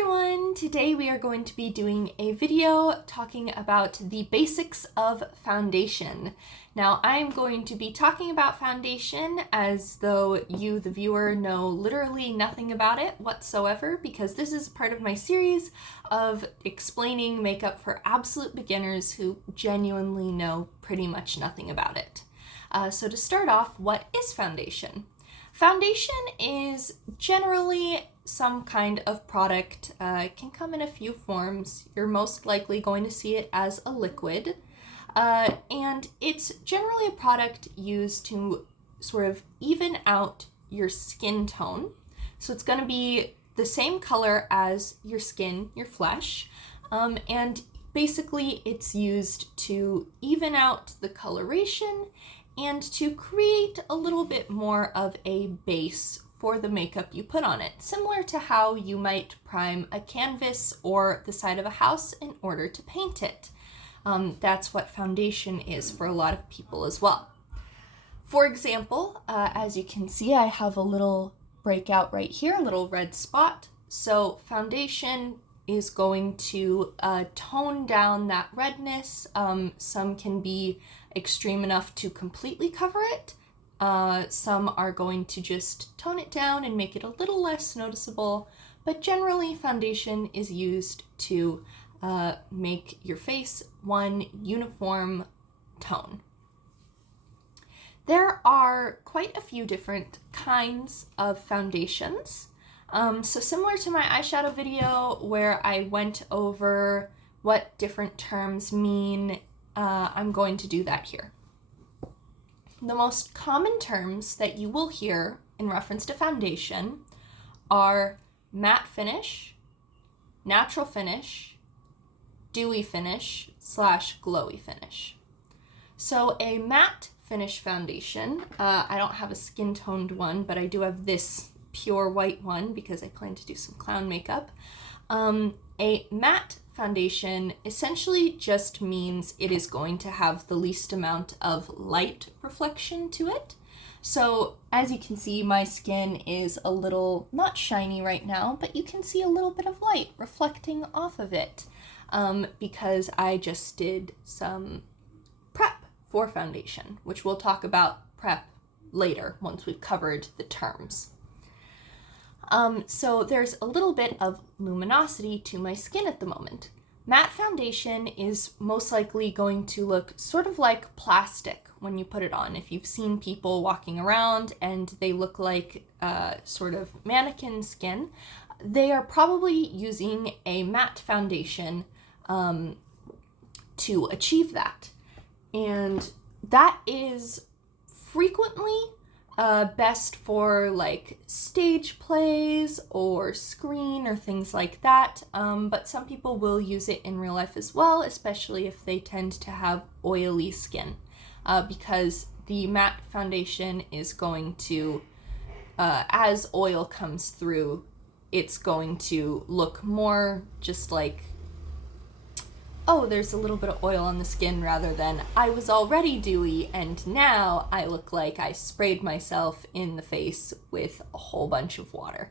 everyone! Today we are going to be doing a video talking about the basics of foundation. Now I'm going to be talking about foundation as though you, the viewer, know literally nothing about it whatsoever, because this is part of my series of explaining makeup for absolute beginners who genuinely know pretty much nothing about it. So to start off, what is foundation? Foundation is generally some kind of product. It can come in a few forms. You're most likely going to see it as a liquid. And it's generally a product used to sort of even out your skin tone. So it's going to be the same color as your skin, your flesh. And basically it's used to even out the coloration and to create a little bit more of a base for the makeup you put on it, similar to how you might prime a canvas or the side of a house in order to paint it. That's what foundation is for a lot of people as well. For example, as you can see, I have a little breakout right here, a little red spot. So foundation is going to tone down that redness. Some can be extreme enough to completely cover it. Some are going to just tone it down and make it a little less noticeable, but generally foundation is used to make your face one uniform tone. There are quite a few different kinds of foundations. So similar to my eyeshadow video where I went over what different terms mean, I'm going to do that here. The most common terms that you will hear in reference to foundation are matte finish, natural finish, dewy finish, / glowy finish. So a matte finish foundation, I don't have a skin toned one, but I do have this pure white one because I plan to do some clown makeup. A matte foundation essentially just means it is going to have the least amount of light reflection to it. So as you can see, my skin is a little, not shiny right now, but you can see a little bit of light reflecting off of it because I just did some prep for foundation, which we'll talk about prep later once we've covered the terms. So there's a little bit of luminosity to my skin at the moment. Matte foundation is most likely going to look sort of like plastic when you put it on. If you've seen people walking around and they look like sort of mannequin skin, they are probably using a matte foundation to achieve that. And that is frequently best for like stage plays or screen or things like that, but some people will use it in real life as well, especially if they tend to have oily skin, because the matte foundation is going to, as oil comes through, it's going to look more just like, oh, there's a little bit of oil on the skin, rather than I was already dewy and now I look like I sprayed myself in the face with a whole bunch of water.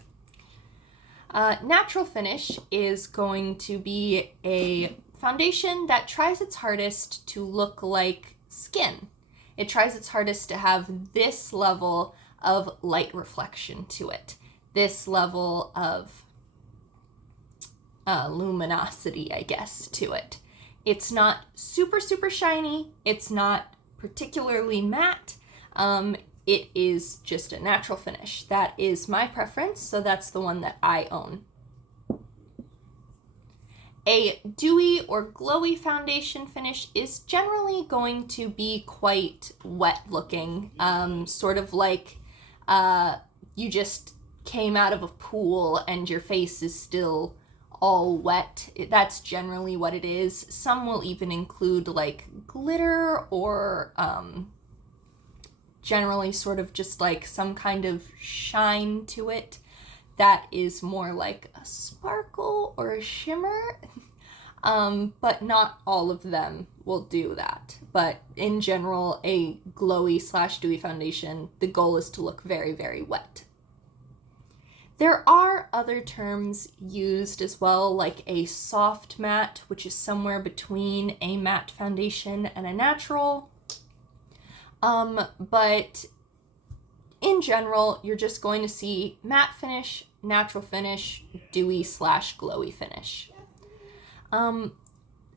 Natural finish is going to be a foundation that tries its hardest to look like skin. It tries its hardest to have this level of light reflection to it, this level of luminosity, I guess, to it. It's not super, super shiny. It's not particularly matte. It is just a natural finish. That is my preference, so that's the one that I own. A dewy or glowy foundation finish is generally going to be quite wet looking, sort of like you just came out of a pool and your face is still all wet. That's generally what it is. Some will even include like glitter or generally sort of just like some kind of shine to it that is more like a sparkle or a shimmer. But not all of them will do that. But in general, a glowy / dewy foundation, the goal is to look very, very wet. There are other terms used as well, like a soft matte, which is somewhere between a matte foundation and a natural. But in general, you're just going to see matte finish, natural finish, dewy/glowy finish.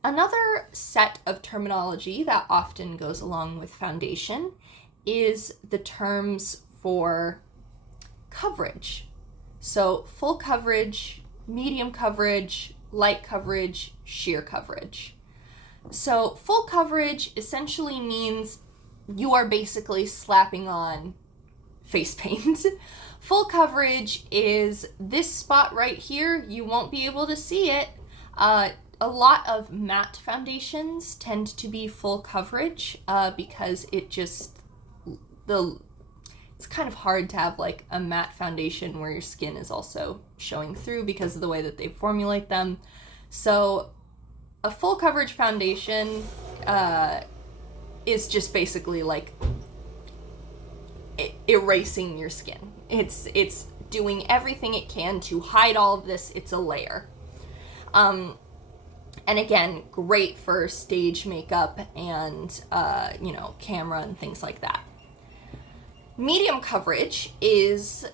Another set of terminology that often goes along with foundation is the terms for coverage. So full coverage, medium coverage, light coverage, sheer coverage. So full coverage essentially means you are basically slapping on face paint. Full coverage is this spot right here. You won't be able to see it. A lot of matte foundations tend to be full coverage because it's kind of hard to have like a matte foundation where your skin is also showing through because of the way that they formulate them. So a full coverage foundation is just basically like erasing your skin. It's doing everything it can to hide all of this. It's a layer. And again, great for stage makeup and, camera and things like that. Medium coverage is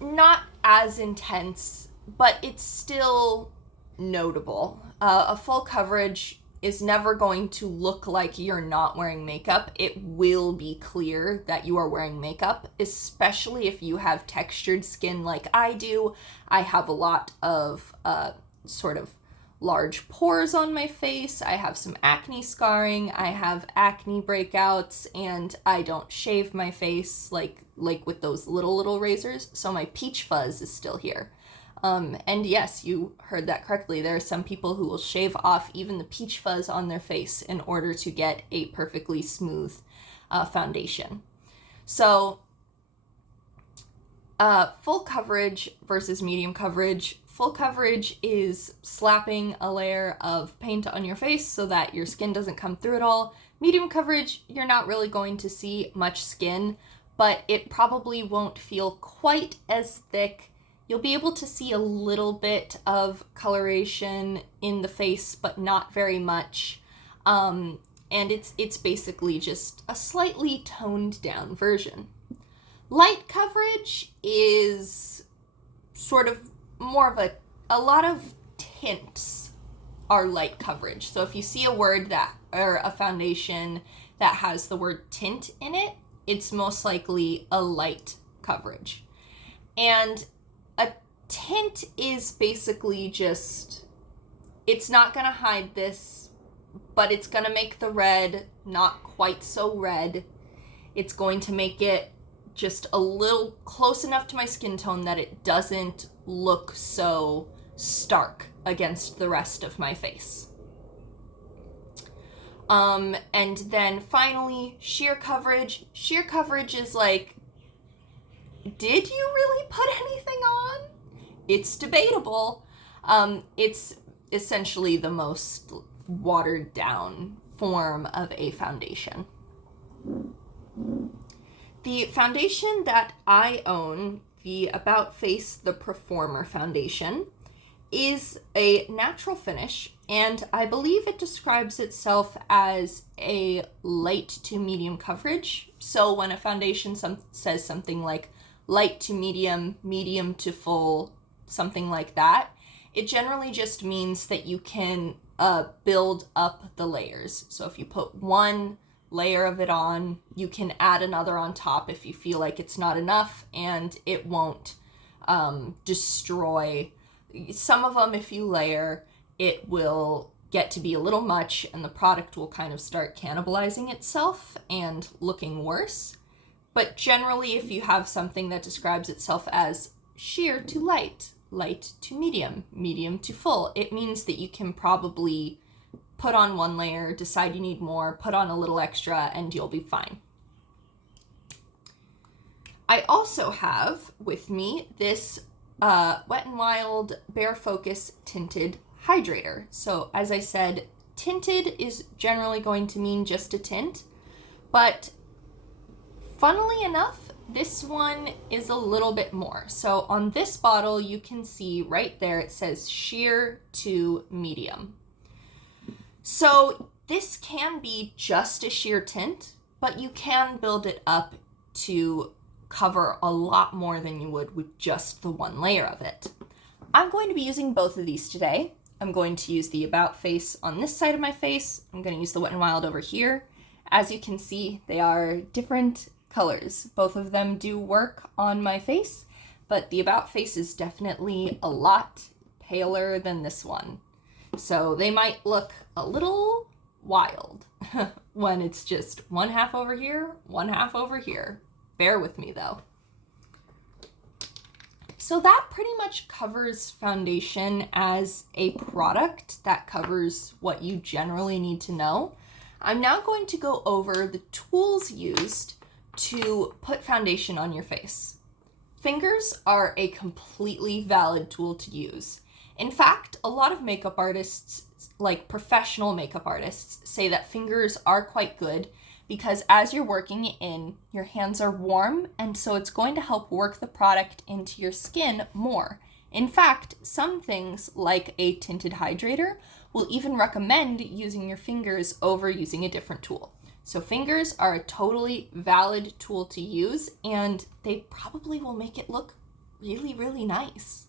not as intense, but it's still notable. A full coverage is never going to look like you're not wearing makeup. It will be clear that you are wearing makeup, especially if you have textured skin like I do. I have a lot of sort of large pores on my face. I have some acne scarring. I have acne breakouts, and I don't shave my face like with those little razors. So my peach fuzz is still here. And yes, you heard that correctly. There are some people who will shave off even the peach fuzz on their face in order to get a perfectly smooth foundation. So full coverage versus medium coverage. Full coverage is slapping a layer of paint on your face so that your skin doesn't come through it all. Medium coverage, you're not really going to see much skin, but it probably won't feel quite as thick. You'll be able to see a little bit of coloration in the face, but not very much. And it's basically just a slightly toned down version. Light coverage is sort of more of a lot of tints are light coverage. So if you see a word or a foundation that has the word tint in it, it's most likely a light coverage. And a tint is basically just, it's not going to hide this, but it's going to make the red not quite so red. It's going to make it just a little close enough to my skin tone that it doesn't look so stark against the rest of my face. And then finally, sheer coverage. Sheer coverage is like, did you really put anything on? It's debatable. It's essentially the most watered down form of a foundation. The foundation that I own, the About Face The Performer foundation, is a natural finish, and I believe it describes itself as a light to medium coverage. So when a foundation says something like light to medium, medium to full, something like that, it generally just means that you can build up the layers. So if you put one layer of it on, you can add another on top if you feel like it's not enough, and it won't destroy. Some of them, if you layer, it will get to be a little much and the product will kind of start cannibalizing itself and looking worse. But generally, if you have something that describes itself as sheer to light, light to medium, medium to full, it means that you can probably put on one layer, decide you need more, put on a little extra, and you'll be fine. I also have with me this Wet n Wild Bare Focus Tinted Hydrator. So as I said, tinted is generally going to mean just a tint, but funnily enough, This one is a little bit more. So on this bottle, you can see right there, it says sheer to medium. So this can be just a sheer tint, but you can build it up to cover a lot more than you would with just the one layer of it. I'm going to be using both of these today. I'm going to use the About face on this side of my face. I'm going to use the Wet n Wild over here. As you can see, they are different colors. Both of them do work on my face, but the About face is definitely a lot paler than this one. So they might look a little wild when it's just one half over here, one half over here. Bear with me though. So that pretty much covers foundation as a product. That covers what you generally need to know. I'm now going to go over the tools used to put foundation on your face. Fingers are a completely valid tool to use. In fact, a lot of makeup artists, like professional makeup artists, say that fingers are quite good because as you're working it in, your hands are warm, and so it's going to help work the product into your skin more. In fact, some things like a tinted hydrator will even recommend using your fingers over using a different tool. So fingers are a totally valid tool to use, and they probably will make it look really, really nice.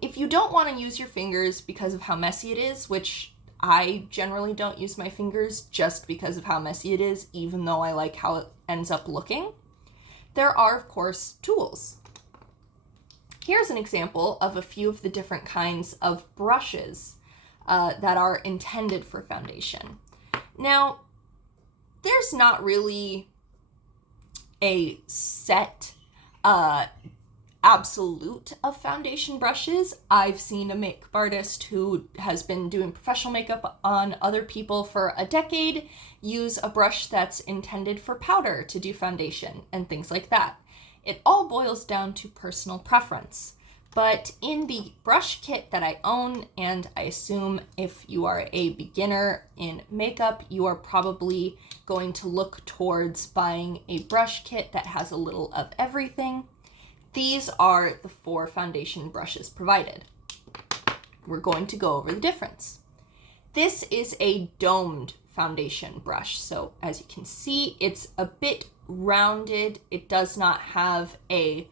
If you don't want to use your fingers because of how messy it is, which I generally don't use my fingers just because of how messy it is, even though I like how it ends up looking, there are, of course, tools. Here's an example of a few of the different kinds of brushes that are intended for foundation. Now, there's not really a set absolute of foundation brushes. I've seen a makeup artist who has been doing professional makeup on other people for a decade use a brush that's intended for powder to do foundation and things like that. It all boils down to personal preference. But in the brush kit that I own, and I assume if you are a beginner in makeup, you are probably going to look towards buying a brush kit that has a little of everything. These are the 4 foundation brushes provided. We're going to go over the difference. This is a domed foundation brush. So as you can see, it's a bit rounded. It does not have a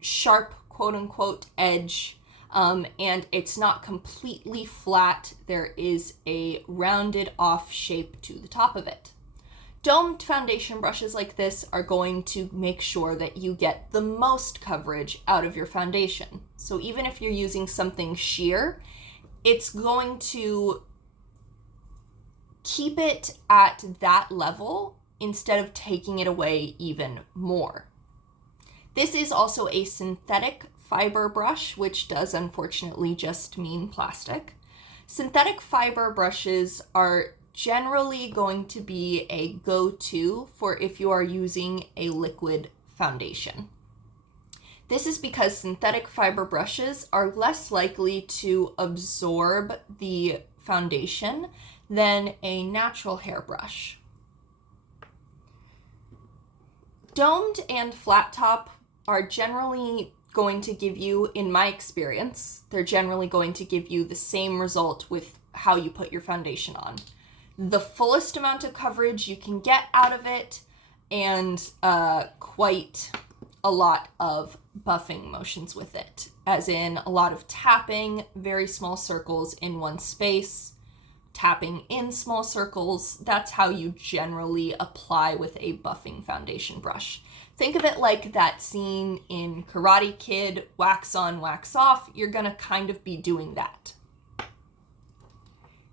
sharp quote unquote edge, and it's not completely flat. There is a rounded off shape to the top of it. Domed foundation brushes like this are going to make sure that you get the most coverage out of your foundation. So even if you're using something sheer, it's going to keep it at that level instead of taking it away even more. This is also a synthetic fiber brush, which does unfortunately just mean plastic. Synthetic fiber brushes are generally going to be a go-to for if you are using a liquid foundation. This is because synthetic fiber brushes are less likely to absorb the foundation than a natural hair brush. Domed and flat top are generally going to give you, in my experience, they're generally going to give you the same result with how you put your foundation on. The fullest amount of coverage you can get out of it, and quite a lot of buffing motions with it, as in a lot of tapping, very small circles in one space, tapping in small circles. That's how you generally apply with a buffing foundation brush. Think of it like that scene in Karate Kid, wax on, wax off. You're gonna kind of be doing that.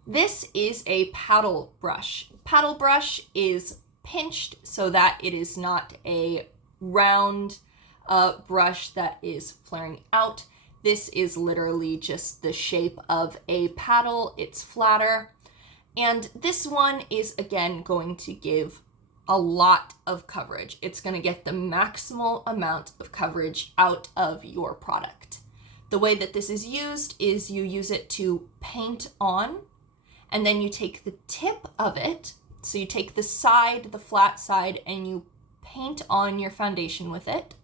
This is a paddle brush. Paddle brush is pinched so that it is not a round brush that is flaring out. This is literally just the shape of a paddle. It's flatter. And this one is, again, going to give a lot of coverage. It's going to get the maximal amount of coverage out of your product. The way that this is used is you use it to paint on, and then you take the tip of it, so you take the side, the flat side, and you paint on your foundation with it.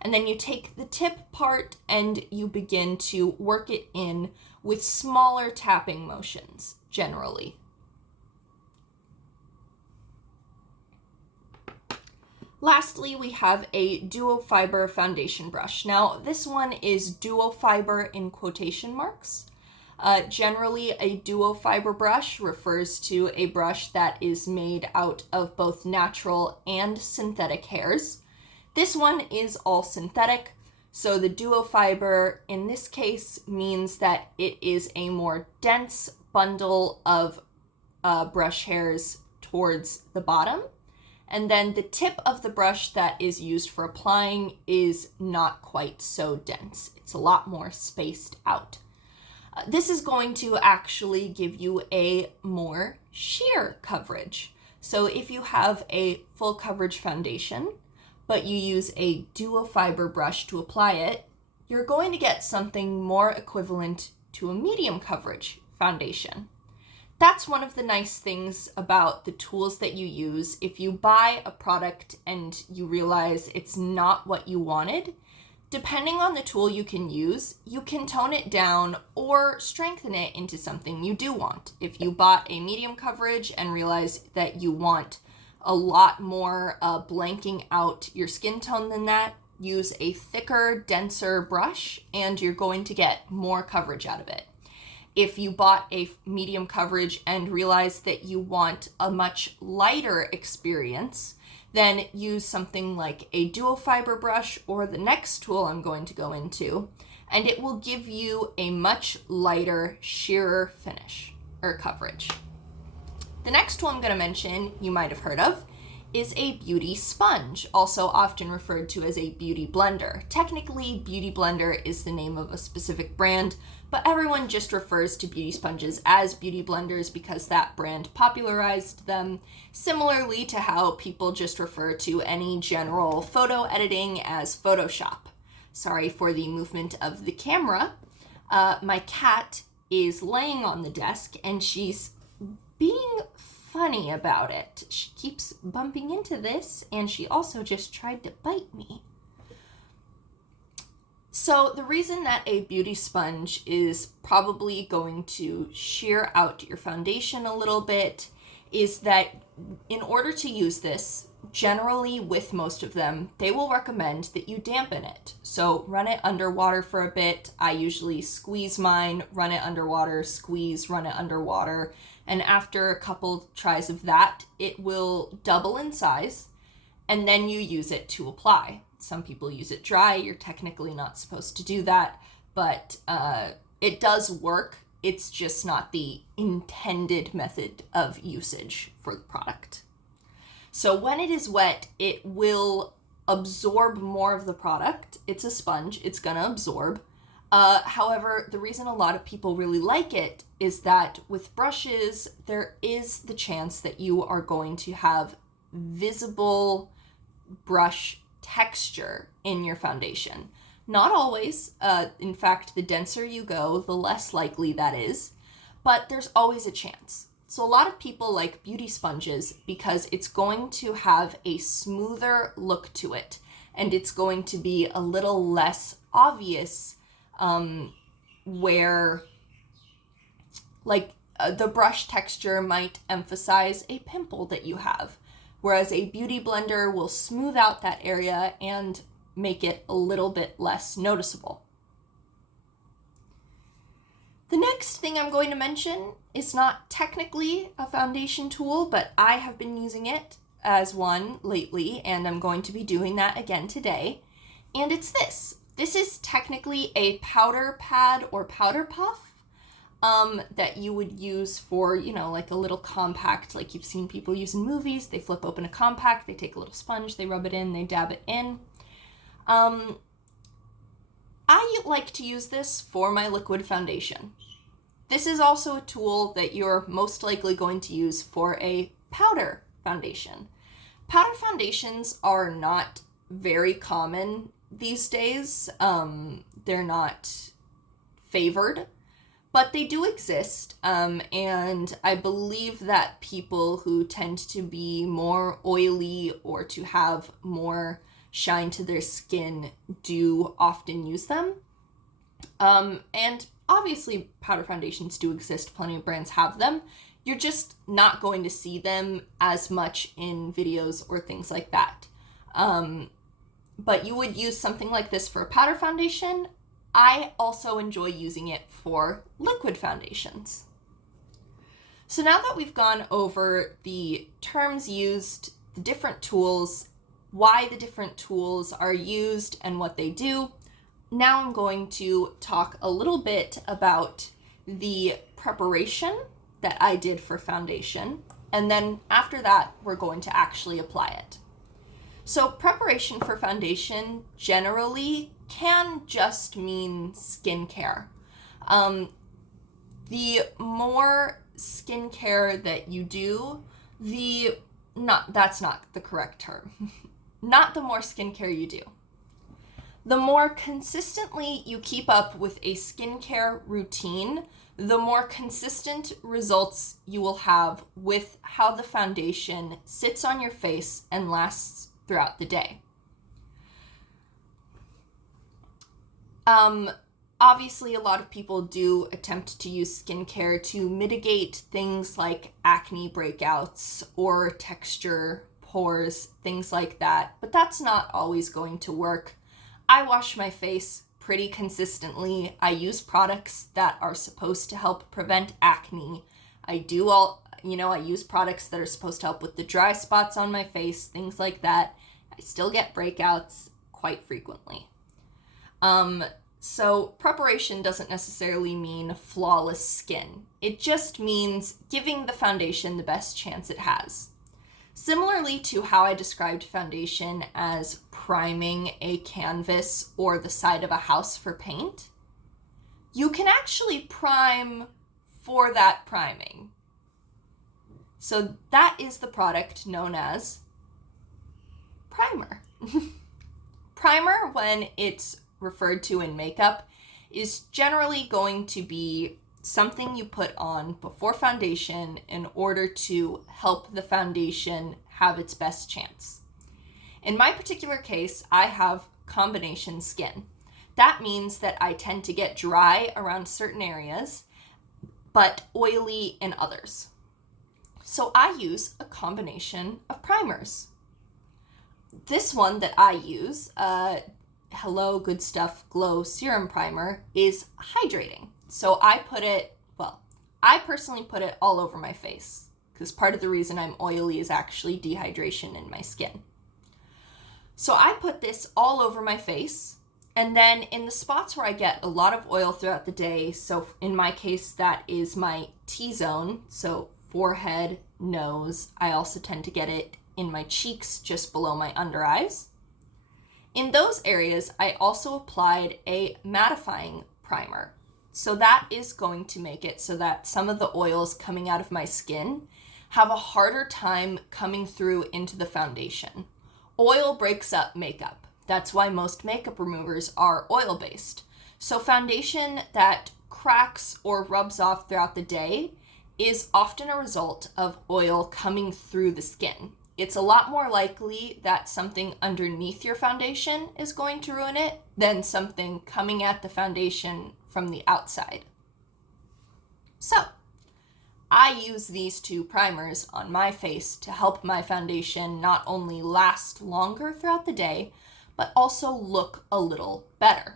And then you take the tip part and you begin to work it in with smaller tapping motions, generally. Lastly, we have a duo fiber foundation brush. Now, this one is duo fiber in quotation marks. Generally, a duo fiber brush refers to a brush that is made out of both natural and synthetic hairs. This one is all synthetic, so the duo fiber in this case means that it is a more dense bundle of brush hairs towards the bottom. And then the tip of the brush that is used for applying is not quite so dense. It's a lot more spaced out. This is going to actually give you a more sheer coverage. So if you have a full coverage foundation, but you use a duo fiber brush to apply it, you're going to get something more equivalent to a medium coverage foundation. That's one of the nice things about the tools that you use. If you buy a product and you realize it's not what you wanted, depending on the tool you can use, you can tone it down or strengthen it into something you do want. If you bought a medium coverage and realize that you want a lot more blanking out your skin tone than that, use a thicker, denser brush and you're going to get more coverage out of it. If you bought a medium coverage and realize that you want a much lighter experience, then use something like a duo fiber brush or the next tool I'm going to go into, and it will give you a much lighter, sheerer finish or coverage. The next tool I'm going to mention, you might have heard of, is a beauty sponge, also often referred to as a beauty blender. Technically, Beauty Blender is the name of a specific brand, but everyone just refers to beauty sponges as beauty blenders because that brand popularized them, similarly to how people just refer to any general photo editing as Photoshop. Sorry for the movement of the camera. My cat is laying on the desk and she's being funny about it. She keeps bumping into this and she also just tried to bite me. So the reason that a beauty sponge is probably going to shear out your foundation a little bit is that in order to use this, generally with most of them, they will recommend that you dampen it. So run it underwater for a bit. I usually squeeze mine, run it underwater, squeeze, run it underwater. And after a couple tries of that, it will double in size and then you use it to apply. Some people use it dry. You're technically not supposed to do that, but it does work. It's just not the intended method of usage for the product. So when it is wet, it will absorb more of the product. It's a sponge. It's going to absorb. However, the reason a lot of people really like it is that with brushes, there is the chance that you are going to have visible brush texture in your foundation. Not always. In fact, the denser you go, the less likely that is, but there's always a chance. So a lot of people like beauty sponges because it's going to have a smoother look to it and it's going to be a little less obvious where the brush texture might emphasize a pimple that you have, whereas a beauty blender will smooth out that area and make it a little bit less noticeable. The next thing I'm going to mention is not technically a foundation tool, but I have been using it as one lately, and I'm going to be doing that again today. And it's this. This is technically a powder pad or powder puff that you would use for, like a little compact, like you've seen people use in movies. They flip open a compact, they take a little sponge, they rub it in, they dab it in. I like to use this for my liquid foundation. This is also a tool that you're most likely going to use for a powder foundation. Powder foundations are not very common these days. They're not favored, But they do exist, and I believe that people who tend to be more oily or to have more shine to their skin do often use them. And obviously powder foundations do exist, plenty of brands have them. You're just not going to see them as much in videos or things like that. But you would use something like this for a powder foundation. I also enjoy using it for liquid foundations. So now that we've gone over the terms used, the different tools, why the different tools are used and what they do, now I'm going to talk a little bit about the preparation that I did for foundation, and then after that, we're going to actually apply it. So preparation for foundation generally can just mean skincare. The more skincare that you do, that's not the correct term. Not the more skincare you do. The more consistently you keep up with a skincare routine, the more consistent results you will have with how the foundation sits on your face and lasts throughout the day. Obviously, a lot of people do attempt to use skincare to mitigate things like acne breakouts or texture, pores, things like that, but that's not always going to work. I wash my face pretty consistently. I use products that are supposed to help prevent acne. I use products that are supposed to help with the dry spots on my face, things like that. I still get breakouts quite frequently. So preparation doesn't necessarily mean flawless skin. It just means giving the foundation the best chance it has. Similarly to how I described foundation as priming a canvas or the side of a house for paint, you can actually prime for that priming. So that is the product known as primer. Primer, when it's referred to in makeup, is generally going to be something you put on before foundation in order to help the foundation have its best chance. In my particular case, I have combination skin. That means that I tend to get dry around certain areas, but oily in others. So I use a combination of primers. This one that I use, Hello Good Stuff Glow Serum Primer, is hydrating. So I personally put it all over my face, because part of the reason I'm oily is actually dehydration in my skin. So I put this all over my face, and then in the spots where I get a lot of oil throughout the day, so in my case that is my T-zone, so forehead, nose, I also tend to get it in my cheeks just below my under eyes. In those areas, I also applied a mattifying primer. So that is going to make it so that some of the oils coming out of my skin have a harder time coming through into the foundation. Oil breaks up makeup. That's why most makeup removers are oil-based. So foundation that cracks or rubs off throughout the day is often a result of oil coming through the skin. It's a lot more likely that something underneath your foundation is going to ruin it than something coming at the foundation from the outside. So, I use these two primers on my face to help my foundation not only last longer throughout the day, but also look a little better.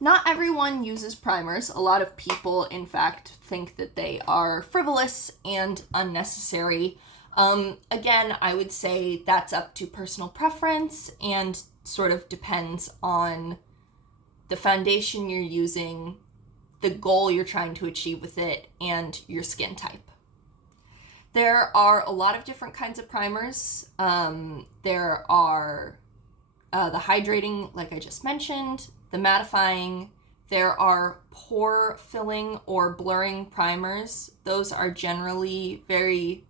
Not everyone uses primers. A lot of people, in fact, think that they are frivolous and unnecessary. Again, I would say that's up to personal preference and sort of depends on the foundation you're using, the goal you're trying to achieve with it, and your skin type. There are a lot of different kinds of primers. There are the hydrating, like I just mentioned, the mattifying. There are pore filling or blurring primers. Those are generally very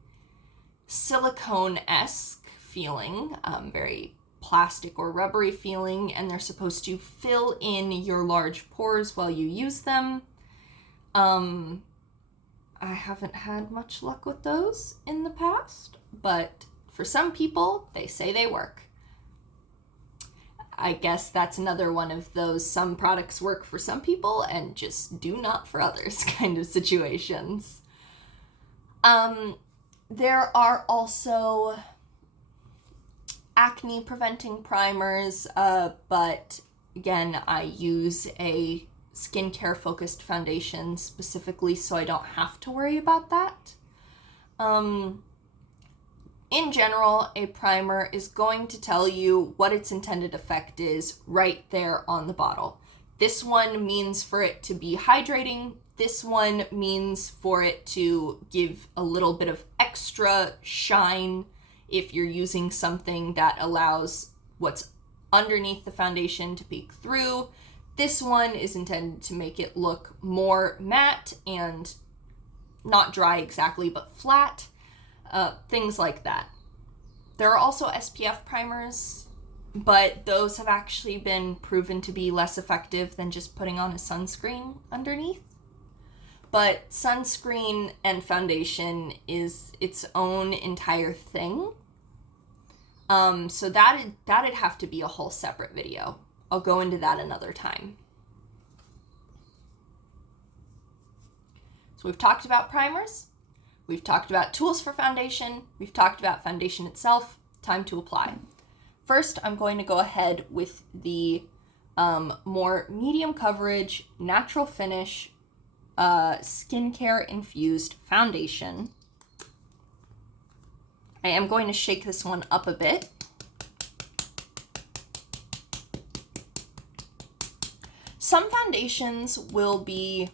silicone-esque feeling, very plastic or rubbery feeling, and they're supposed to fill in your large pores while you use them. I haven't had much luck with those in the past, but for some people, they say they work. I guess that's another one of those some products work for some people and just do not for others kind of situations. There are also acne preventing primers, but again, I use a skincare focused foundation specifically so I don't have to worry about that. In general, a primer is going to tell you what its intended effect is right there on the bottle. This one means for it to be hydrating. This one means for it to give a little bit of extra shine if you're using something that allows what's underneath the foundation to peek through. This one is intended to make it look more matte and not dry exactly, but flat. Things like that. There are also SPF primers, but those have actually been proven to be less effective than just putting on a sunscreen underneath. But sunscreen and foundation is its own entire thing. So that'd have to be a whole separate video. I'll go into that another time. So we've talked about primers. We've talked about tools for foundation. We've talked about foundation itself. Time to apply. First, I'm going to go ahead with the more medium coverage, natural finish, skincare infused foundation. I am going to shake this one up a bit. Some foundations will be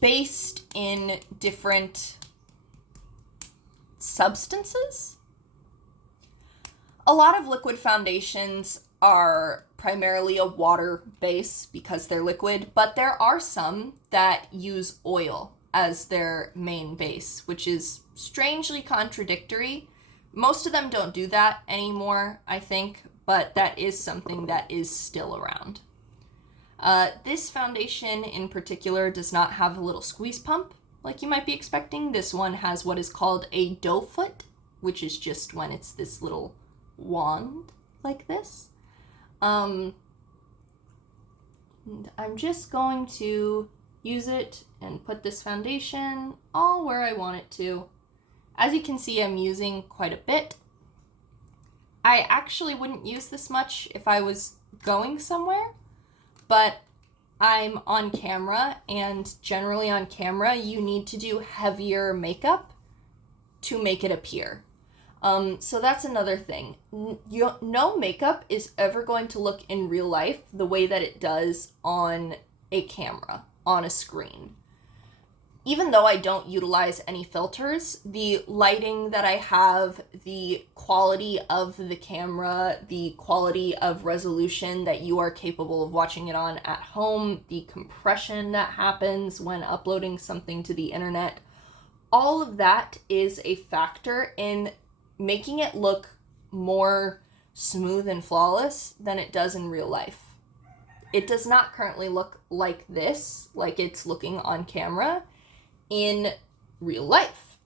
based in different substances. A lot of liquid foundations are primarily a water base because they're liquid, but there are some that use oil as their main base, which is strangely contradictory. Most of them don't do that anymore, I think, but that is something that is still around. This foundation in particular does not have a little squeeze pump like you might be expecting. This one has what is called a doe foot, which is just when it's this little wand like this. And I'm just going to use it and put this foundation all where I want it to. As you can see, I'm using quite a bit. I actually wouldn't use this much if I was going somewhere, but I'm on camera, and generally on camera, you need to do heavier makeup to make it appear. So that's another thing. No makeup is ever going to look in real life the way that it does on a camera, on a screen. Even though I don't utilize any filters, the lighting that I have, the quality of the camera, the quality of resolution that you are capable of watching it on at home, the compression that happens when uploading something to the internet, all of that is a factor in making it look more smooth and flawless than it does in real life. It does not currently look like this, like it's looking on camera, in real life.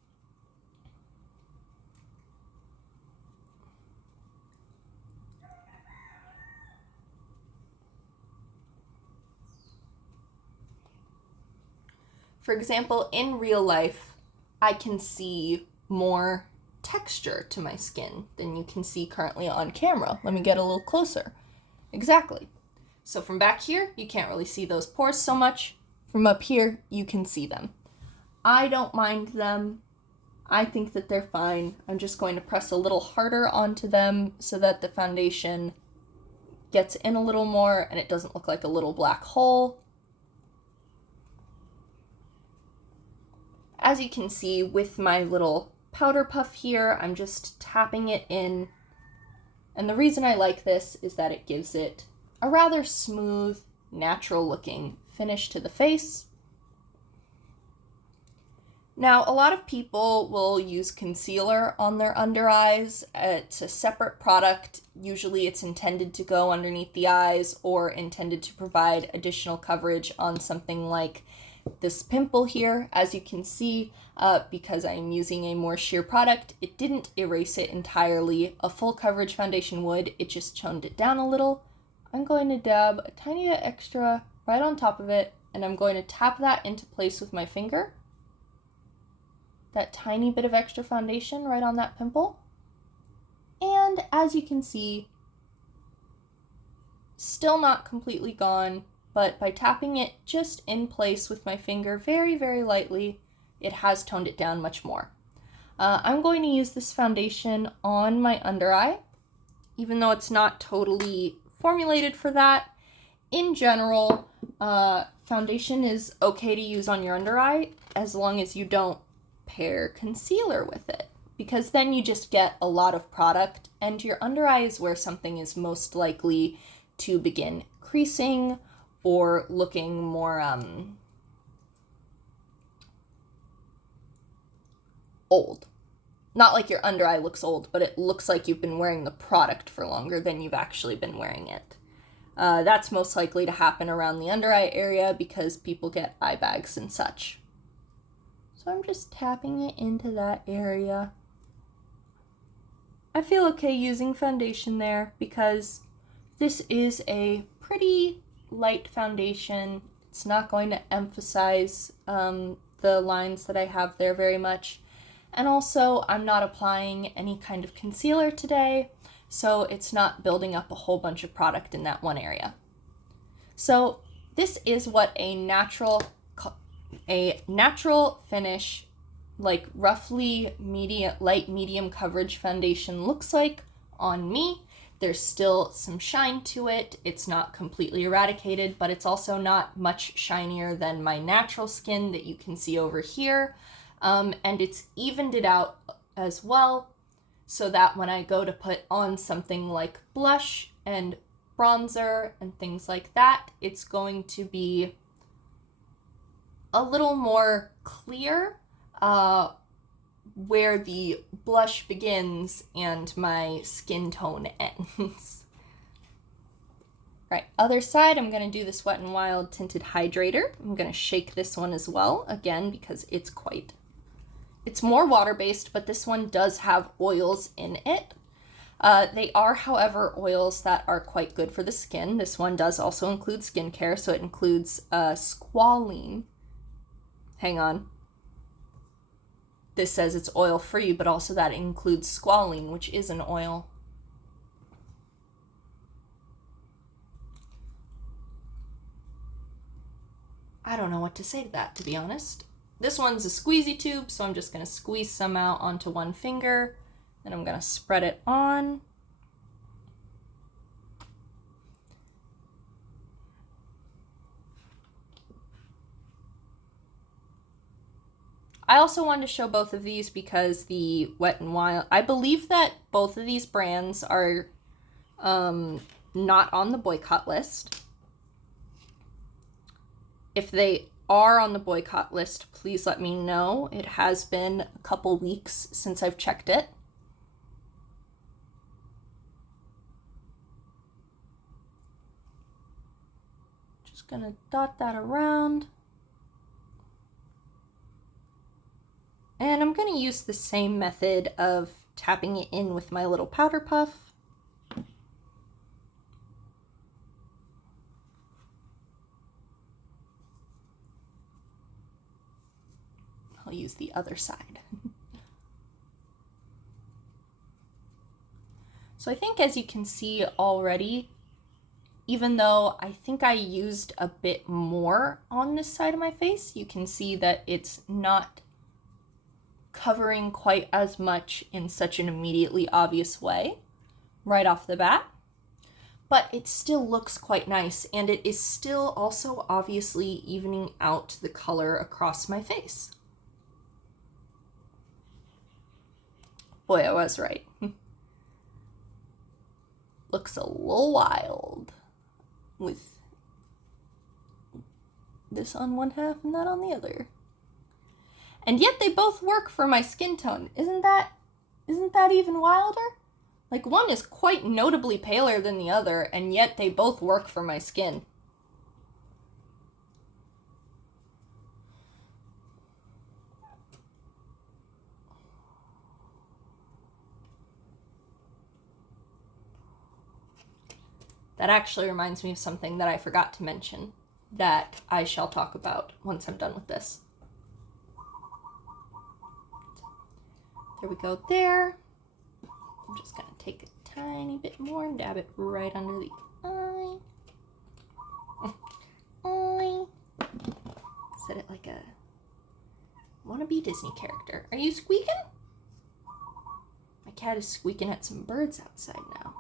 For example, in real life, I can see more texture to my skin than you can see currently on camera. Let me get a little closer. Exactly. So from back here, you can't really see those pores so much. From up here, you can see them. I don't mind them. I think that they're fine. I'm just going to press a little harder onto them so that the foundation gets in a little more and it doesn't look like a little black hole. As you can see with my little powder puff here, I'm just tapping it in. And the reason I like this is that it gives it a rather smooth, natural looking finish to the face. Now, a lot of people will use concealer on their under eyes. It's a separate product. Usually it's intended to go underneath the eyes or intended to provide additional coverage on something like this pimple here. As you can see, because I'm using a more sheer product, it didn't erase it entirely. A full coverage foundation would. It just toned it down a little. I'm going to dab a tiny bit extra right on top of it, and I'm going to tap that into place with my finger. That tiny bit of extra foundation right on that pimple. And as you can see, still not completely gone, but by tapping it just in place with my finger very, very lightly, it has toned it down much more. I'm going to use this foundation on my under eye, even though it's not totally formulated for that. In general, foundation is okay to use on your under eye as long as you don't pair concealer with it, because then you just get a lot of product, and your under eye is where something is most likely to begin creasing or looking more old. Not like your under eye looks old, but it looks like you've been wearing the product for longer than you've actually been wearing it. That's most likely to happen around the under eye area because people get eye bags and such. So I'm just tapping it into that area. I feel okay using foundation there because this is a pretty light foundation. It's not going to emphasize the lines that I have there very much. And also, I'm not applying any kind of concealer today, so it's not building up a whole bunch of product in that one area. So this is what a natural finish, like roughly light medium coverage foundation looks like on me. There's still some shine to it. It's not completely eradicated, but it's also not much shinier than my natural skin that you can see over here. And it's evened it out as well, so that when I go to put on something like blush and bronzer and things like that, it's going to be a little more clear where the blush begins and my skin tone ends. Right, other side, I'm going to do this Wet n Wild Tinted Hydrator. I'm going to shake this one as well, again, because it's more water-based, but this one does have oils in it. They are, however, oils that are quite good for the skin. This one does also include skincare, so it includes squalene. Hang on. This says it's oil-free, but also that includes squalene, which is an oil. I don't know what to say to that, to be honest. This one's a squeezy tube, so I'm just going to squeeze some out onto one finger, then I'm going to spread it on. I also wanted to show both of these because the Wet n Wild, I believe that both of these brands are not on the boycott list. If they are on the boycott list, please let me know. It has been a couple weeks since I've checked it. Just gonna dot that around. And I'm gonna use the same method of tapping it in with my little powder puff. I'll use the other side. So I think, as you can see already, even though I think I used a bit more on this side of my face, you can see that it's not covering quite as much in such an immediately obvious way right off the bat. But it still looks quite nice, and it is still also obviously evening out the color across my face. Boy, I was right. Looks a little wild with this on one half and that on the other. And yet they both work for my skin tone. Isn't that even wilder? Like, one is quite notably paler than the other, and yet they both work for my skin. That actually reminds me of something that I forgot to mention that I shall talk about once I'm done with this. There we go there. I'm just gonna take a tiny bit more and dab it right under the eye. Eye. Set it like a wannabe Disney character. Are you squeaking? My cat is squeaking at some birds outside now.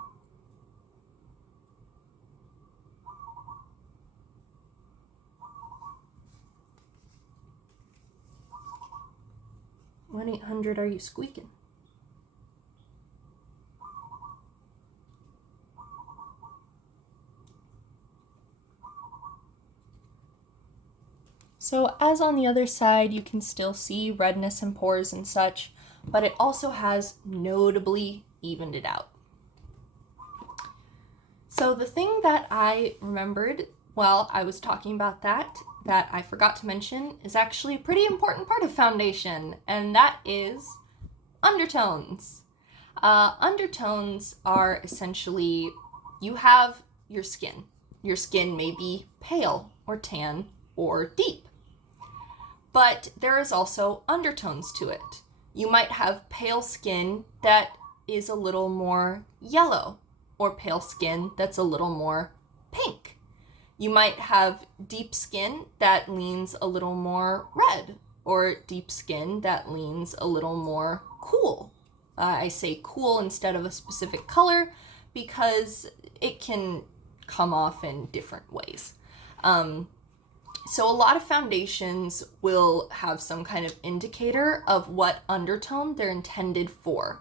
1-800, are you squeaking? So as on the other side, you can still see redness and pores and such, but it also has notably evened it out. So the thing that I remembered while I was talking about that I forgot to mention is actually a pretty important part of foundation, and that is undertones. Undertones are essentially, you have your skin. Your skin may be pale or tan or deep, but there is also undertones to it. You might have pale skin that is a little more yellow, or pale skin that's a little more pink. You might have deep skin that leans a little more red, or deep skin that leans a little more cool. I say cool instead of a specific color because it can come off in different ways. So a lot of foundations will have some kind of indicator of what undertone they're intended for.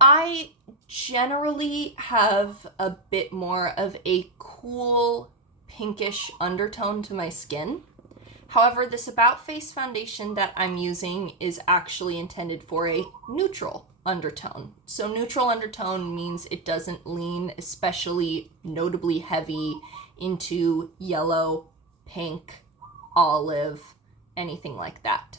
I generally have a bit more of a cool pinkish undertone to my skin. However, this About Face foundation that I'm using is actually intended for a neutral undertone. So neutral undertone means it doesn't lean especially notably heavy into yellow, pink, olive, anything like that.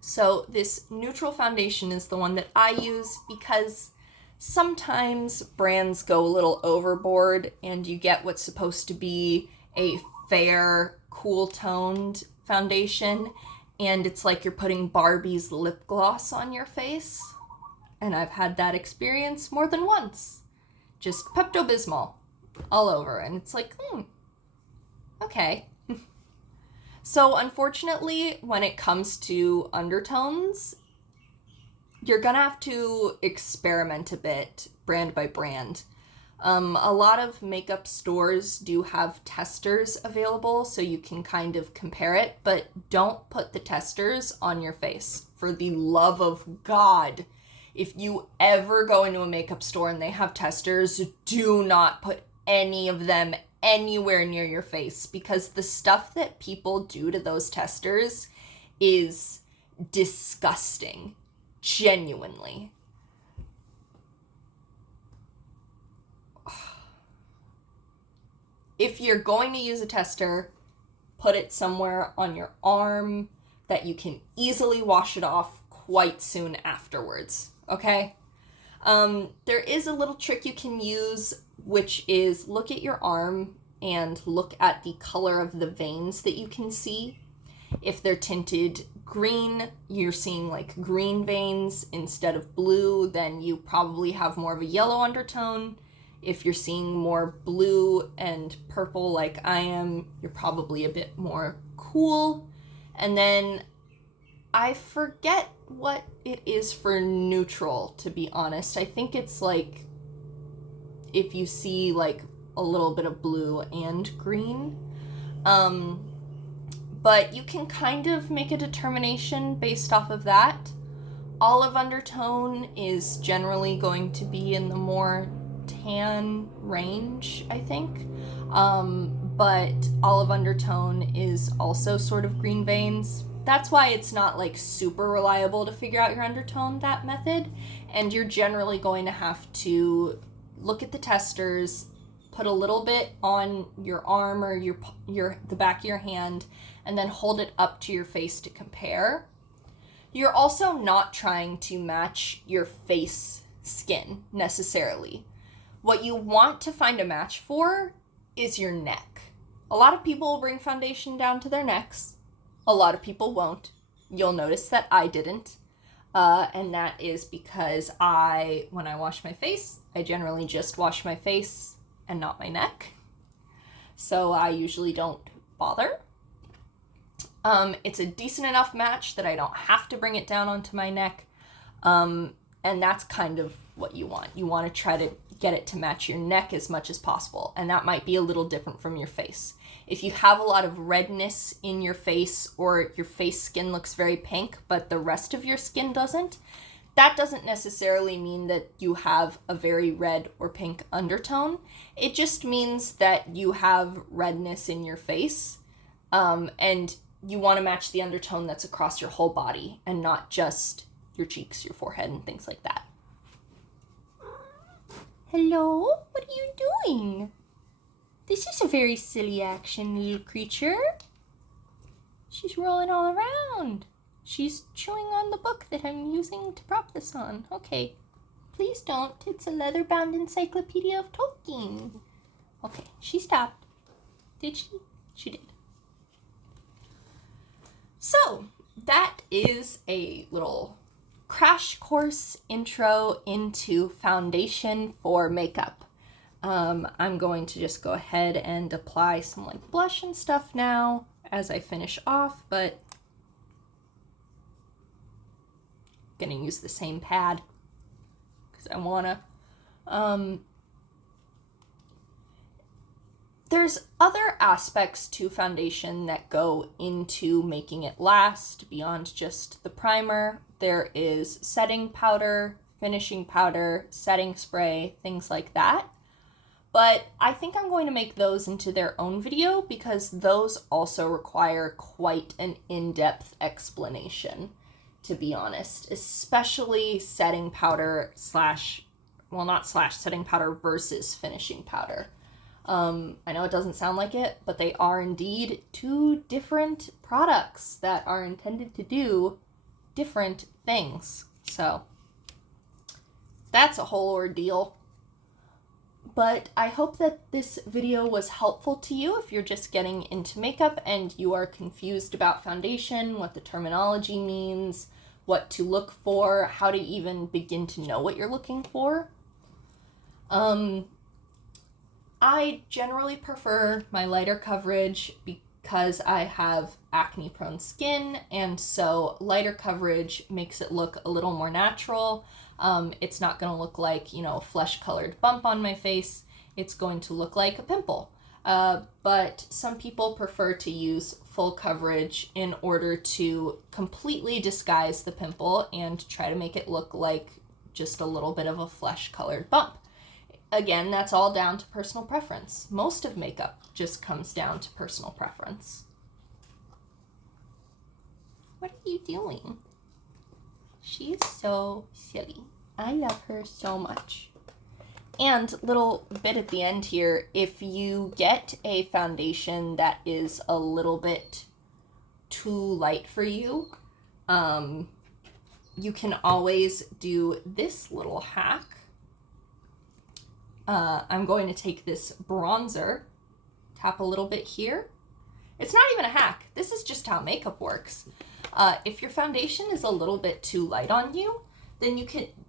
So this neutral foundation is the one that I use because sometimes brands go a little overboard and you get what's supposed to be a fair, cool-toned foundation, and it's like you're putting Barbie's lip gloss on your face. And I've had that experience more than once. Just Pepto-Bismol all over, and it's like, okay. So unfortunately, when it comes to undertones, you're gonna have to experiment a bit, brand by brand. A lot of makeup stores do have testers available, so you can kind of compare it, but don't put the testers on your face. For the love of God, if you ever go into a makeup store and they have testers, do not put any of them anywhere near your face, because the stuff that people do to those testers is disgusting. Genuinely. If you're going to use a tester, put it somewhere on your arm that you can easily wash it off quite soon afterwards, okay? There is a little trick you can use, which is look at your arm and look at the color of the veins that you can see. If they're tinted green, you're seeing like green veins instead of blue, then you probably have more of a yellow undertone. If you're seeing more blue and purple like I am, you're probably a bit more cool. And then I forget what it is for neutral, to be honest. I think it's like if you see like a little bit of blue and green. But you can kind of make a determination based off of that. Olive undertone is generally going to be in the more tan range, I think. But olive undertone is also sort of green veins. that's why it's not like super reliable to figure out your undertone, that method. And you're generally going to have to look at the testers, put a little bit on your arm or the back of your hand, and then hold it up to your face to compare. You're also not trying to match your face skin necessarily. What you want to find a match for is your neck. A lot of people will bring foundation down to their necks. A lot of people won't. You'll notice that I didn't. And that is because when I wash my face, I generally just wash my face and not my neck. So I usually don't bother. It's a decent enough match that I don't have to bring it down onto my neck. And that's kind of what you want. You want to try to get it to match your neck as much as possible. And that might be a little different from your face. If you have a lot of redness in your face, or your face skin looks very pink, but the rest of your skin doesn't, that doesn't necessarily mean that you have a very red or pink undertone. It just means that you have redness in your face, and you want to match the undertone that's across your whole body and not just your cheeks, your forehead, and things like that. Hello? What are you doing? This is a very silly action, little creature. She's rolling all around. She's chewing on the book that I'm using to prop this on. Okay, please don't. It's a leather-bound encyclopedia of Tolkien. Okay, she stopped. Did she? She did. So, that is a little crash course intro into foundation for makeup. I'm going to just go ahead and apply some like blush and stuff now as I finish off, but I'm gonna use the same pad because I wanna. There's other aspects to foundation that go into making it last beyond just the primer. There is setting powder, finishing powder, setting spray, things like that. But I think I'm going to make those into their own video because those also require quite an in-depth explanation, to be honest, especially setting powder setting powder versus finishing powder. I know it doesn't sound like it, but they are indeed two different products that are intended to do different things. So that's a whole ordeal. But I hope that this video was helpful to you if you're just getting into makeup and you are confused about foundation, what the terminology means, what to look for, how to even begin to know what you're looking for. I generally prefer my lighter coverage because I have acne-prone skin, and so lighter coverage makes it look a little more natural. It's not going to look like, a flesh-colored bump on my face. It's going to look like a pimple. But some people prefer to use full coverage in order to completely disguise the pimple and try to make it look like just a little bit of a flesh-colored bump. Again, that's all down to personal preference. Most of makeup just comes down to personal preference. What are you doing? She's so silly. I love her so much. And little bit at the end here, if you get a foundation that is a little bit too light for you, you can always do this little hack. I'm going to take this bronzer, tap a little bit here. It's not even a hack. This is just how makeup works. If your foundation is a little bit too light on you, then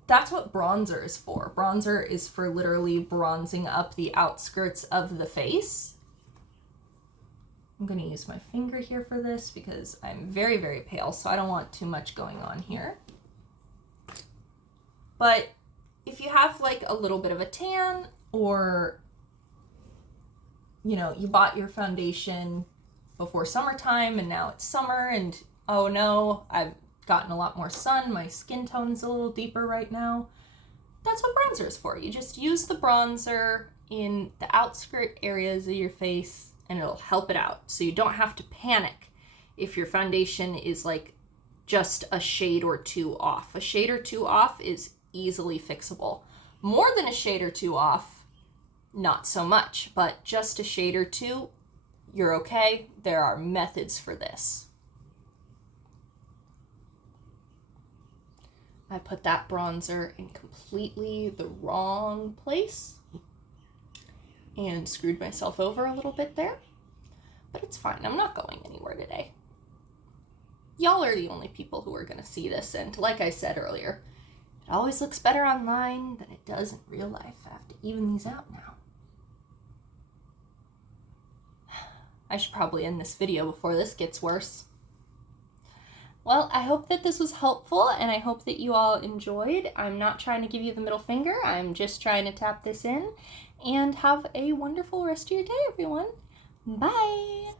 that's what bronzer is for. Bronzer is for literally bronzing up the outskirts of the face. I'm going to use my finger here for this because I'm very, very pale, so I don't want too much going on here. But if you have like a little bit of a tan, or you bought your foundation before summertime and now it's summer and oh no, I've gotten a lot more sun, my skin tone is a little deeper right now, that's what bronzer is for. You just use the bronzer in the outskirt areas of your face and it'll help it out, so you don't have to panic if your foundation is like just a shade or two off. A shade or two off is easily fixable. More than a shade or two off, not so much, but just a shade or two, you're okay. There are methods for this. I put that bronzer in completely the wrong place and screwed myself over a little bit there, but it's fine. I'm not going anywhere today. Y'all are the only people who are going to see this, and like I said earlier, it always looks better online than it does in real life. I have to even these out now. I should probably end this video before this gets worse. Well, I hope that this was helpful, and I hope that you all enjoyed. I'm not trying to give you the middle finger. I'm just trying to tap this in. And have a wonderful rest of your day, everyone. Bye!